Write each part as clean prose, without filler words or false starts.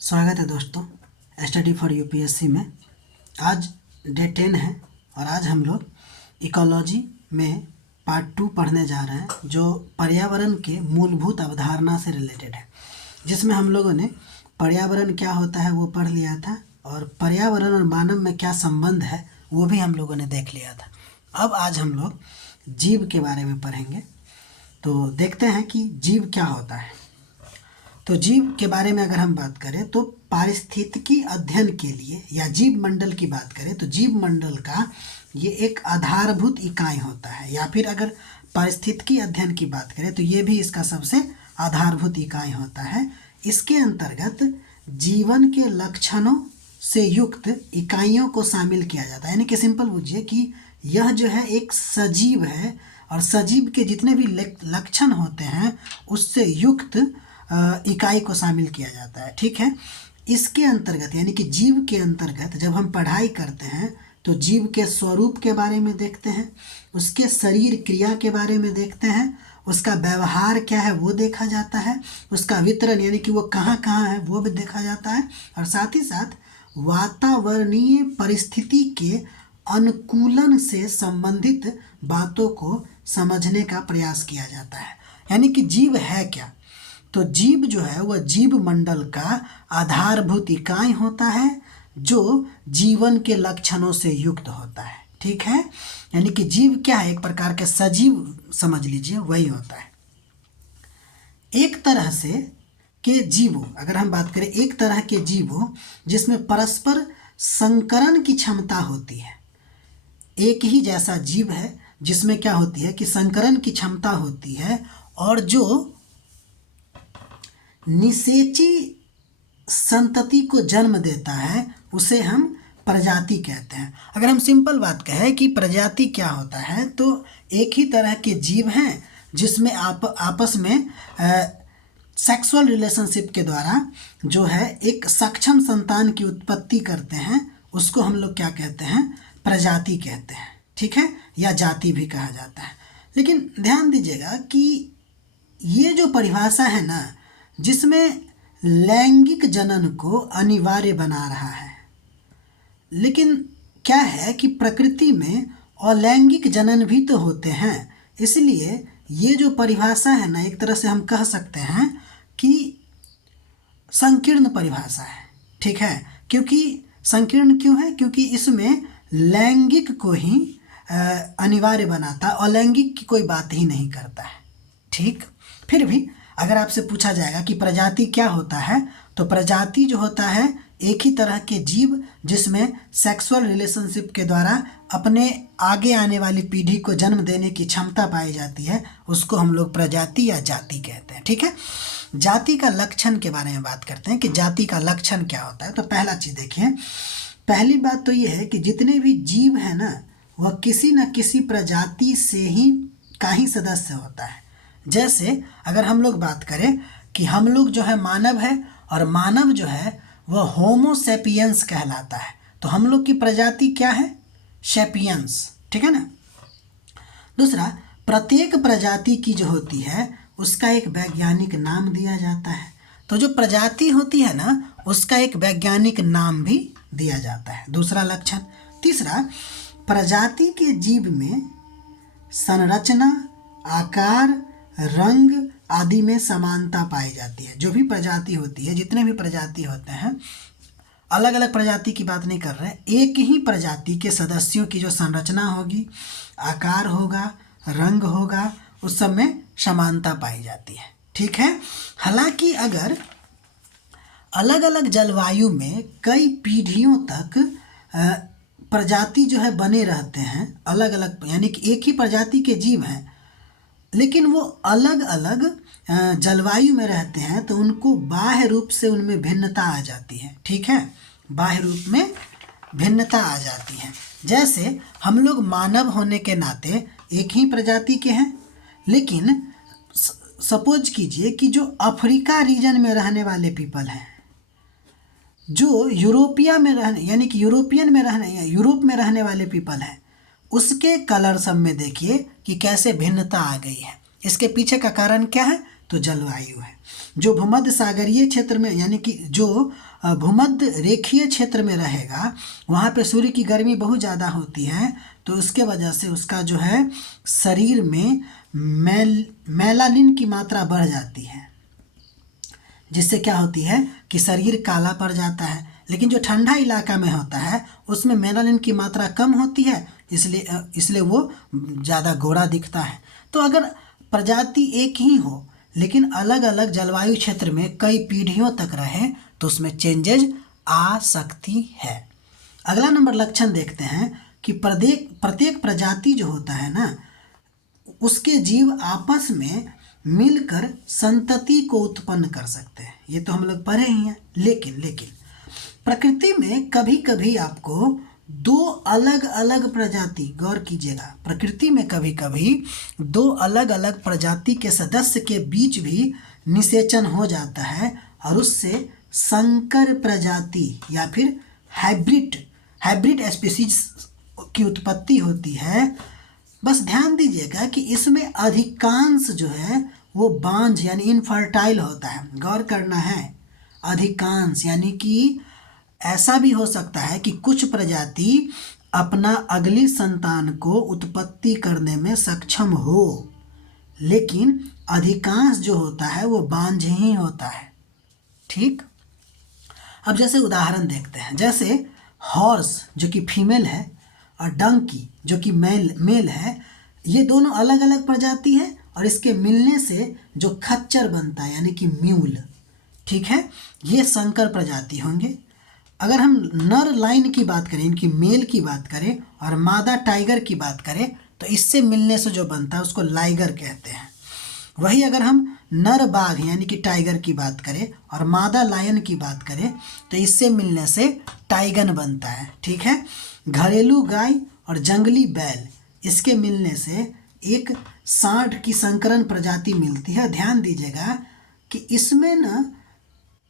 स्वागत है दोस्तों स्टडी फॉर यूपीएससी में। आज डे 10 है और आज हम लोग इकोलॉजी में पार्ट 2 पढ़ने जा रहे हैं जो पर्यावरण के मूलभूत अवधारणा से रिलेटेड है, जिसमें हम लोगों ने पर्यावरण क्या होता है वो पढ़ लिया था और पर्यावरण और मानव में क्या संबंध है वो भी हम लोगों ने देख लिया था। अब आज हम लोग जीव के बारे में पढ़ेंगे। तो देखते हैं कि जीव क्या होता है। तो जीव के बारे में अगर हम बात करें तो पारिस्थितिकी अध्ययन के लिए या जीव मंडल की बात करें तो जीव मंडल का ये एक आधारभूत इकाई होता है, या फिर अगर पारिस्थितिकी अध्ययन की बात करें तो ये भी इसका सबसे आधारभूत इकाई होता है। इसके अंतर्गत जीवन के लक्षणों से युक्त इकाइयों को शामिल किया जाता है। यानी कि सिंपल बुझिए कि यह जो है एक सजीव है और सजीव के जितने भी लक्षण होते हैं उससे युक्त इकाई को शामिल किया जाता है। ठीक है, इसके अंतर्गत यानी कि जीव के अंतर्गत जब हम पढ़ाई करते हैं तो जीव के स्वरूप के बारे में देखते हैं, उसके शरीर क्रिया के बारे में देखते हैं, उसका व्यवहार क्या है वो देखा जाता है, उसका वितरण यानी कि वो कहाँ कहाँ है वो भी देखा जाता है, और साथ ही साथ वातावरणीय परिस्थिति के अनुकूलन से संबंधित बातों को समझने का प्रयास किया जाता है। यानी कि जीव है क्या, तो जीव जो है वह जीव मंडल का आधारभूत इकाई होता है जो जीवन के लक्षणों से युक्त होता है। ठीक है, यानी कि जीव क्या है, एक प्रकार के सजीव समझ लीजिए, वही होता है। एक तरह से के जीवों, अगर हम बात करें एक तरह के जीवों जिसमें परस्पर संकरण की क्षमता होती है। एक ही जैसा जीव है जिसमें क्या होती है कि संकरण की क्षमता होती है और जो निषेची संतति को जन्म देता है उसे हम प्रजाति कहते हैं। अगर हम सिंपल बात कहें कि प्रजाति क्या होता है तो एक ही तरह के जीव हैं जिसमें आपस में सेक्सुअल रिलेशनशिप के द्वारा जो है एक सक्षम संतान की उत्पत्ति करते हैं, उसको हम लोग क्या कहते हैं, प्रजाति कहते हैं। ठीक है, या जाति भी कहा जाता है। लेकिन ध्यान दीजिएगा कि ये जो परिभाषा है ना, जिसमें लैंगिक जनन को अनिवार्य बना रहा है, लेकिन क्या है कि प्रकृति में अलैंगिक जनन भी तो होते हैं। इसलिए ये जो परिभाषा है ना, एक तरह से हम कह सकते हैं कि संकीर्ण परिभाषा है। ठीक है, क्योंकि संकीर्ण क्यों है, क्योंकि इसमें लैंगिक को ही अनिवार्य बनाता, अलैंगिक की कोई बात ही नहीं करता है। ठीक, फिर भी अगर आपसे पूछा जाएगा कि प्रजाति क्या होता है तो प्रजाति जो होता है एक ही तरह के जीव जिसमें सेक्सुअल रिलेशनशिप के द्वारा अपने आगे आने वाली पीढ़ी को जन्म देने की क्षमता पाई जाती है, उसको हम लोग प्रजाति या जाति कहते हैं। ठीक है, जाति का लक्षण के बारे में बात करते हैं कि जाति का लक्षण क्या होता है। तो पहला चीज़ देखिए, पहली बात तो ये है कि जितने भी जीव हैं ना वह किसी न किसी प्रजाति से ही का ही सदस्य होता है। जैसे अगर हम लोग बात करें कि हम लोग जो है मानव है और मानव जो है वह होमो सेपियंस कहलाता है, तो हम लोग की प्रजाति क्या है, सेपियंस। ठीक है ना। दूसरा, प्रत्येक प्रजाति की जो होती है उसका एक वैज्ञानिक नाम दिया जाता है। तो जो प्रजाति होती है ना उसका एक वैज्ञानिक नाम भी दिया जाता है, दूसरा लक्षण। तीसरा, प्रजाति के जीव में संरचना, आकार, रंग आदि में समानता पाई जाती है। जो भी प्रजाति होती है, जितने भी प्रजाति होते हैं, अलग अलग प्रजाति की बात नहीं कर रहे हैं, एक ही प्रजाति के सदस्यों की जो संरचना होगी, आकार होगा, रंग होगा, उस सब में समानता पाई जाती है। ठीक है, हालांकि अगर अलग अलग जलवायु में कई पीढ़ियों तक प्रजाति जो है बने रहते हैं, अलग अलग यानी कि एक ही प्रजाति के जीव हैं लेकिन वो अलग अलग जलवायु में रहते हैं, तो उनको बाह्य रूप से उनमें भिन्नता आ जाती है। ठीक है, बाह्य रूप में भिन्नता आ जाती है। जैसे हम लोग मानव होने के नाते एक ही प्रजाति के हैं, लेकिन सपोज कीजिए कि जो अफ्रीका रीजन में रहने वाले पीपल हैं, जो यूरोपिया में रहने यानी कि यूरोपियन में रहने या यूरोप में रहने वाले पीपल हैं, उसके कलर सब में देखिए कि कैसे भिन्नता आ गई है। इसके पीछे का कारण क्या है तो जलवायु है। जो भूमध्य सागरीय क्षेत्र में यानी कि जो भूमध्य रेखीय क्षेत्र में रहेगा वहाँ पे सूर्य की गर्मी बहुत ज़्यादा होती है, तो उसके वजह से उसका जो है शरीर में मेलानिन की मात्रा बढ़ जाती है, जिससे क्या होती है कि शरीर काला पड़ जाता है। लेकिन जो ठंडा इलाका में होता है उसमें मेलानिन की मात्रा कम होती है, इसलिए वो ज़्यादा गोरा दिखता है। तो अगर प्रजाति एक ही हो लेकिन अलग अलग जलवायु क्षेत्र में कई पीढ़ियों तक रहे तो उसमें चेंजेज आ सकती है। अगला नंबर लक्षण देखते हैं कि प्रत्येक प्रजाति जो होता है ना, उसके जीव आपस में मिलकर संतति को उत्पन्न कर सकते हैं। ये तो हम लोग पढ़े ही हैं। लेकिन प्रकृति में कभी कभी आपको दो अलग अलग प्रजाति, गौर कीजिएगा, प्रकृति में कभी कभी दो अलग अलग प्रजाति के सदस्य के बीच भी निषेचन हो जाता है और उससे संकर प्रजाति या फिर हाइब्रिड स्पीसीज की उत्पत्ति होती है। बस ध्यान दीजिएगा कि इसमें अधिकांश जो है वो बांझ यानी इनफर्टाइल होता है। गौर करना है, अधिकांश यानी कि ऐसा भी हो सकता है कि कुछ प्रजाति अपना अगली संतान को उत्पत्ति करने में सक्षम हो, लेकिन अधिकांश जो होता है वो बांझ ही होता है। ठीक, अब जैसे उदाहरण देखते हैं, जैसे हॉर्स जो कि फीमेल है और डंकी जो कि मेल है, ये दोनों अलग अलग प्रजाति है और इसके मिलने से जो खच्चर बनता है यानी कि म्यूल, ठीक है, ये संकर प्रजाति होंगे। अगर हम नर लाइन की बात करें, इनकी मेल की बात करें और मादा टाइगर की बात करें तो इससे मिलने से जो बनता है उसको लाइगर कहते हैं। वही अगर हम नर बाघ यानी कि टाइगर की बात करें और मादा लायन की बात करें तो इससे मिलने से टाइगन बनता है। ठीक है, घरेलू गाय और जंगली बैल, इसके मिलने से एक सांड की संकरण प्रजाति मिलती है। ध्यान दीजिएगा कि इसमें न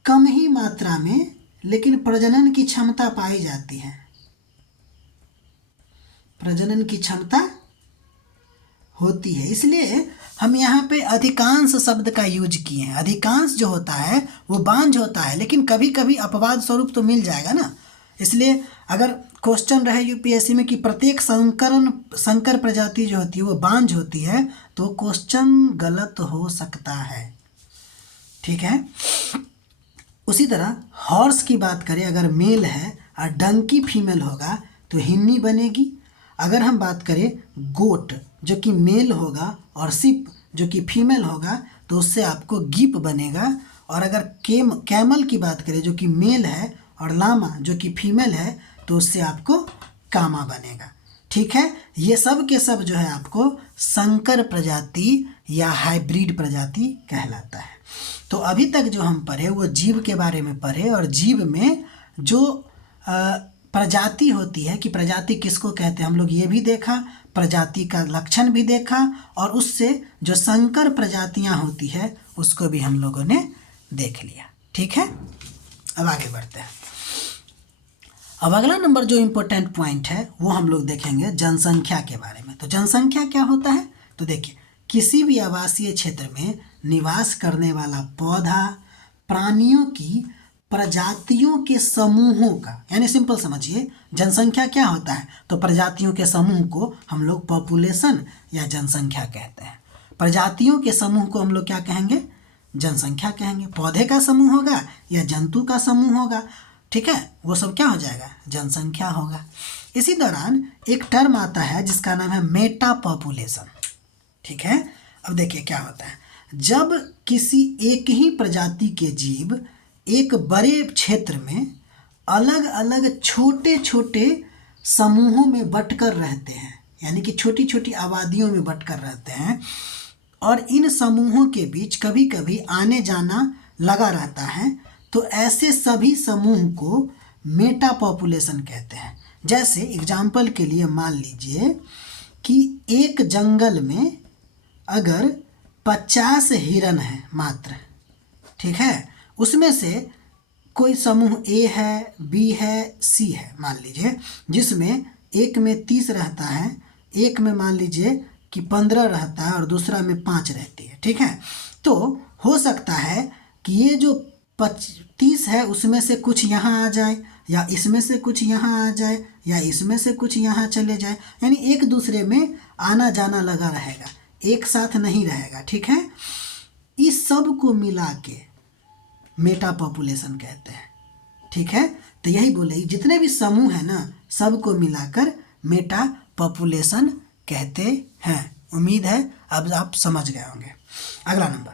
कम ही मात्रा में लेकिन प्रजनन की क्षमता पाई जाती है, प्रजनन की क्षमता होती है, इसलिए हम यहाँ पे अधिकांश शब्द का यूज किए हैं। अधिकांश जो होता है वो बांझ होता है, लेकिन कभी कभी अपवाद स्वरूप तो मिल जाएगा ना। इसलिए अगर क्वेश्चन रहे यूपीएससी में कि प्रत्येक संकर प्रजाति जो होती है वो बांझ होती है तो क्वेश्चन गलत हो सकता है। ठीक है, उसी तरह हॉर्स की बात करें, अगर मेल है और डंकी फीमेल होगा तो हिन्नी बनेगी। अगर हम बात करें गोट जो कि मेल होगा और सिप जो कि फीमेल होगा तो उससे आपको गिप बनेगा। और अगर कैमल की बात करें जो कि मेल है और लामा जो कि फीमेल है तो उससे आपको कामा बनेगा। ठीक है, ये सब के सब जो है आपको संकर प्रजाति या हाइब्रिड प्रजाति कहलाता है। तो अभी तक जो हम पढ़े वो जीव के बारे में पढ़े और जीव में जो प्रजाति होती है कि प्रजाति किसको कहते हैं हम लोग ये भी देखा, प्रजाति का लक्षण भी देखा और उससे जो संकर प्रजातियां होती है उसको भी हम लोगों ने देख लिया। ठीक है, अब आगे बढ़ते हैं। अब अगला नंबर जो इम्पोर्टेंट पॉइंट है वो हम लोग देखेंगे जनसंख्या के बारे में। तो जनसंख्या क्या होता है, तो देखिए किसी भी आवासीय क्षेत्र में निवास करने वाला पौधा प्राणियों की प्रजातियों के समूहों का, यानी सिंपल समझिए जनसंख्या क्या होता है, तो प्रजातियों के समूह को हम लोग पॉपुलेशन या जनसंख्या कहते हैं। प्रजातियों के समूह को हम लोग क्या कहेंगे, जनसंख्या कहेंगे। पौधे का समूह होगा या जंतु का समूह होगा, ठीक है, वो सब क्या हो जाएगा, जनसंख्या होगा। इसी दौरान एक टर्म आता है जिसका नाम है मेटा पॉपुलेशन। ठीक है, अब देखिए क्या होता है, जब किसी एक ही प्रजाति के जीव एक बड़े क्षेत्र में अलग अलग छोटे छोटे समूहों में बंटकर रहते हैं, यानी कि छोटी छोटी आबादियों में बंटकर रहते हैं और इन समूहों के बीच कभी कभी आने जाना लगा रहता है, तो ऐसे सभी समूह को मेटा पॉपुलेशन कहते हैं। जैसे एग्जाम्पल के लिए मान लीजिए कि एक जंगल में अगर 50 हिरन है मात्र, ठीक है, उसमें से कोई समूह ए है, बी है, सी है मान लीजिए, जिसमें एक में 30 रहता है, एक में मान लीजिए कि 15 रहता है और दूसरा में 5 रहती है। ठीक है, तो हो सकता है कि ये जो 30 है उसमें से कुछ यहाँ आ जाए, या इसमें से कुछ यहाँ आ जाए, या इसमें से कुछ यहाँ चले जाए, यानी एक दूसरे में आना जाना लगा रहेगा, एक साथ नहीं रहेगा। ठीक है, इस सब को मिला के मेटा पॉपुलेशन कहते हैं। ठीक है, तो यही बोले जितने भी समूह है ना सबको मिलाकर मेटा पॉपुलेशन कहते हैं। उम्मीद है अब आप समझ गए होंगे। अगला नंबर,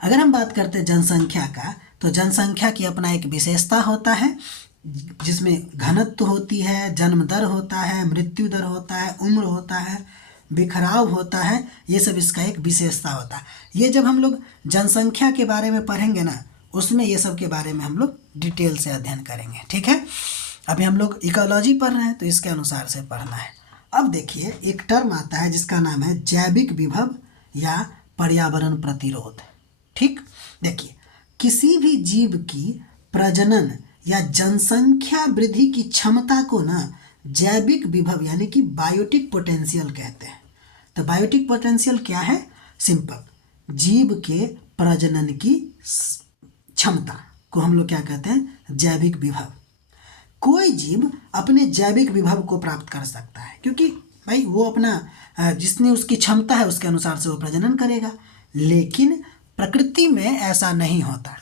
अगर हम बात करते हैं जनसंख्या का, तो जनसंख्या की अपना एक विशेषता होता है जिसमें घनत्व होती है, जन्म दर होता है, मृत्यु दर होता है, उम्र होता है, बिखराव होता है, ये सब इसका एक विशेषता होता है। ये जब हम लोग जनसंख्या के बारे में पढ़ेंगे ना उसमें ये सब के बारे में हम लोग डिटेल से अध्ययन करेंगे। ठीक है, अभी हम लोग इकोलॉजी पढ़ रहे हैं तो इसके अनुसार से पढ़ना है। अब देखिए एक टर्म आता है जिसका नाम है जैविक विभव या पर्यावरण प्रतिरोध। ठीक, देखिए किसी भी जीव की प्रजनन या जनसंख्या वृद्धि की क्षमता को ना जैविक विभव यानी कि बायोटिक पोटेंशियल कहते हैं। तो बायोटिक पोटेंशियल क्या है? सिंपल, जीव के प्रजनन की क्षमता को हम लोग क्या कहते हैं? जैविक विभव। कोई जीव अपने जैविक विभव को प्राप्त कर सकता है क्योंकि भाई वो अपना जितनी उसकी क्षमता है उसके अनुसार से वो प्रजनन करेगा, लेकिन प्रकृति में ऐसा नहीं होता।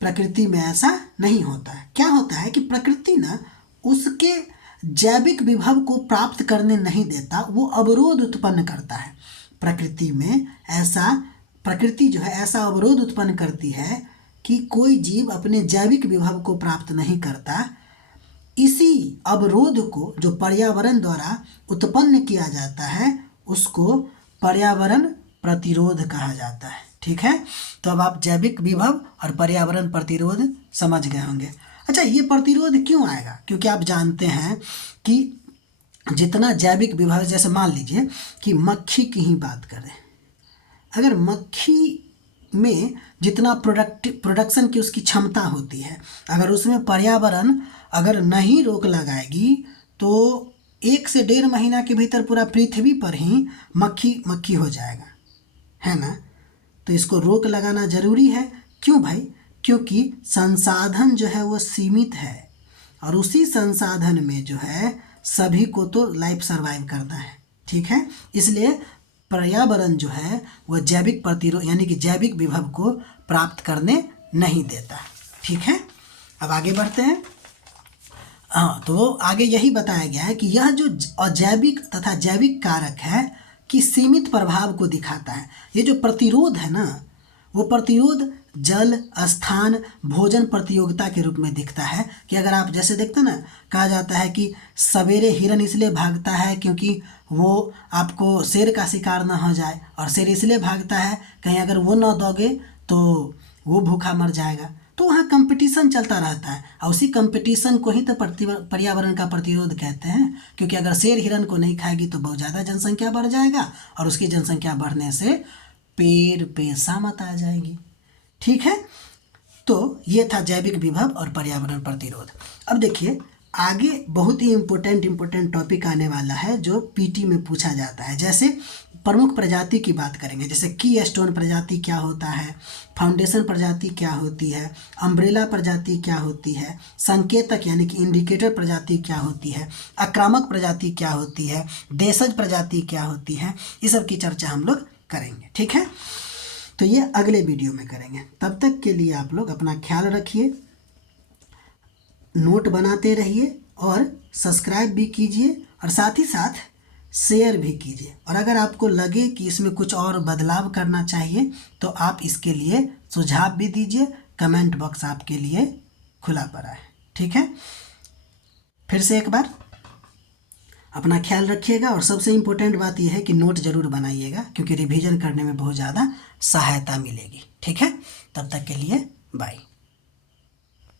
प्रकृति में ऐसा नहीं होता है। क्या होता है कि प्रकृति ना उसके जैविक विभव को प्राप्त करने नहीं देता, वो अवरोध उत्पन्न करता है। प्रकृति जो है ऐसा अवरोध उत्पन्न करती है कि कोई जीव अपने जैविक विभव को प्राप्त नहीं करता। इसी अवरोध को जो पर्यावरण द्वारा उत्पन्न किया जाता है उसको पर्यावरण प्रतिरोध कहा जाता है। ठीक है, तो अब आप जैविक विभव और पर्यावरण प्रतिरोध समझ गए होंगे। अच्छा, ये प्रतिरोध क्यों आएगा? क्योंकि आप जानते हैं कि जितना जैविक विभव, जैसे मान लीजिए कि मक्खी की ही बात करें, अगर मक्खी में जितना प्रोडक्शन की उसकी क्षमता होती है, अगर उसमें पर्यावरण अगर नहीं रोक लगाएगी तो 1 से 1.5 महीना के भीतर पूरा पृथ्वी पर ही मक्खी हो जाएगा, है ना। तो इसको रोक लगाना जरूरी है। क्यों भाई? क्योंकि संसाधन जो है वो सीमित है और उसी संसाधन में जो है सभी को तो लाइफ सर्वाइव करना है। ठीक है, इसलिए पर्यावरण जो है वह जैविक प्रतिरोध यानी कि जैविक विभव को प्राप्त करने नहीं देता। ठीक है, अब आगे बढ़ते हैं। हाँ, तो आगे यही बताया गया है कि यह जो अजैविक तथा जैविक कारक है कि सीमित प्रभाव को दिखाता है। ये जो प्रतिरोध है ना, वो प्रतिरोध जल, स्थान, भोजन प्रतियोगिता के रूप में दिखता है। कि अगर आप जैसे देखते हैं ना, कहा जाता है कि सवेरे हिरन इसलिए भागता है क्योंकि वो आपको शेर का शिकार ना हो जाए, और शेर इसलिए भागता है कहीं अगर वो ना दोगे तो वो भूखा मर जाएगा। तो वहाँ कंपटीशन चलता रहता है और उसी कंपटीशन को ही तो पर्यावरण का प्रतिरोध कहते हैं। क्योंकि अगर शेर हिरन को नहीं खाएगी तो बहुत ज़्यादा जनसंख्या बढ़ जाएगा और उसकी जनसंख्या बढ़ने से पेड़ पे सामत आ जाएगी। ठीक है, तो ये था जैविक विभव और पर्यावरण प्रतिरोध। अब देखिए आगे बहुत ही इम्पोर्टेंट टॉपिक आने वाला है जो पीटी में पूछा जाता है। जैसे प्रमुख प्रजाति की बात करेंगे, जैसे की स्टोन प्रजाति क्या होता है, फाउंडेशन प्रजाति क्या होती है, अम्ब्रेला प्रजाति क्या होती है, संकेतक यानी कि इंडिकेटर प्रजाति क्या होती है, आक्रामक प्रजाति क्या होती है, देशज प्रजाति क्या होती है, इस सब की चर्चा हम लोग करेंगे। ठीक है, तो ये अगले वीडियो में करेंगे। तब तक के लिए आप लोग अपना ख्याल रखिए, नोट बनाते रहिए और सब्सक्राइब भी कीजिए और साथ ही साथ शेयर भी कीजिए। और अगर आपको लगे कि इसमें कुछ और बदलाव करना चाहिए तो आप इसके लिए सुझाव भी दीजिए। कमेंट बॉक्स आपके लिए खुला पड़ा है। ठीक है, फिर से एक बार अपना ख्याल रखिएगा और सबसे इम्पोर्टेंट बात यह है कि नोट ज़रूर बनाइएगा क्योंकि रिवीजन करने में बहुत ज़्यादा सहायता मिलेगी। ठीक है, तब तक के लिए बाय।